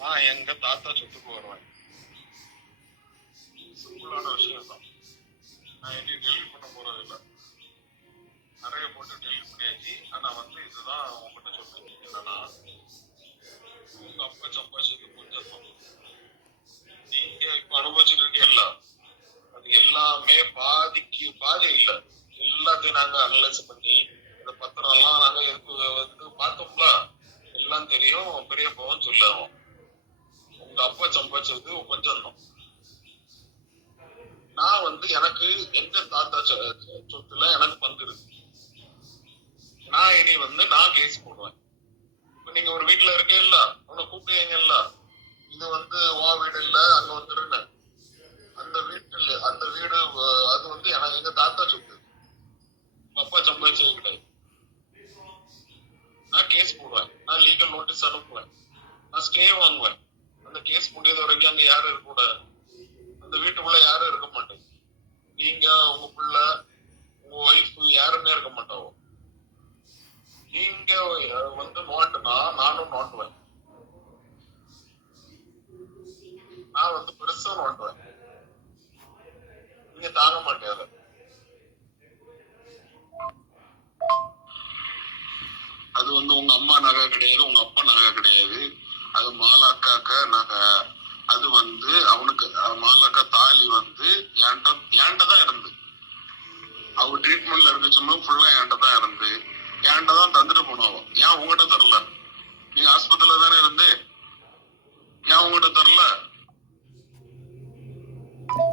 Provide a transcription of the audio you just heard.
நான் எங்க தாத்தா சொத்துக்கு வருவேன். சிம்பிளான விஷயம் தான். நான் எங்கேயும் டெலிட் பண்ண போறது இல்லை. நிறைய போட்டு டெலிட் பண்ணியாச்சு. ஆனா வந்து இதுதான் உங்ககிட்ட சொல்றேன் என்னன்னா, உங்க அப்பா சம்பாதிச்சது கொஞ்சம் தான். நீங்க இப்ப அனுபவிச்சுட்டு இருக்கீங்கல்ல, அது எல்லாமே பாதிக்கு பாதி இல்ல. எல்லாத்தையும் நாங்க அனலைஸ் பண்ணி இந்த பத்திரம் எல்லாம் நாங்க எதுக்கு வந்து பார்த்தோம்ல, எல்லாம் தெரியும். பெரிய பவன் சொல்லுவோம். உங்க அப்பா சம்பாதிச்சது கொஞ்சம் தான். நான் வந்து எனக்கு எங்க தாத்தா சொத்துல எனக்கு பங்கு இருக்கு. நான் இனி வந்து நான் கேஸ் போடுவேன். இப்ப நீங்க ஒரு வீட்டுல இருக்கீங்கல்ல, உன்னை கூப்பிடுவீங்கல்ல, இது வந்து வா வீடு இல்ல அங்க வந்துருன்னு. அந்த வீட்டுல அந்த வீடு அது வந்து எனக்கு எங்க தாத்தா சொத்து. அப்பா சம்பாதிச்சது கிடையாது. நான் கேஸ் போடுவேன். நான் லீகல் நோட்டீஸ் அனுப்புவேன். நான் ஸ்டே வாங்குவேன். அந்த கேஸ் முடியாத வரைக்கும் அங்க யாரும் இருக்க கூடாது. அந்த வீட்டுக்குள்ள யாரும் இருக்க மாட்டேன். நீங்க உங்க பிள்ளை உங்க ஒய்ஃப் யாருமே இருக்க மாட்டாங்க. நீங்க வந்து நோண்டுனா நானும் நோண்டுவேன். நான் வந்து பெருசா நோண்டுவேன். நீங்க தாங்க மாட்டேன். அது வந்து உங்க அம்மா நகை கிடையாது, உங்க அப்பா நகை கிடையாது. அது மாலாக்காக்க நகை. அது வந்து அவனுக்கு மாலாக்கா தாலி வந்து ஏன்ட்ட தான் இருந்து. அவ ட்ரீட்மெண்ட்ல இருந்துச்சுன்னா ஃபுல்லா ஏன்ட்ட தான் இருந்து. ஏன்ட்ட தான் தந்துட்டு போனோம். ஏன் உங்ககிட்ட தரல?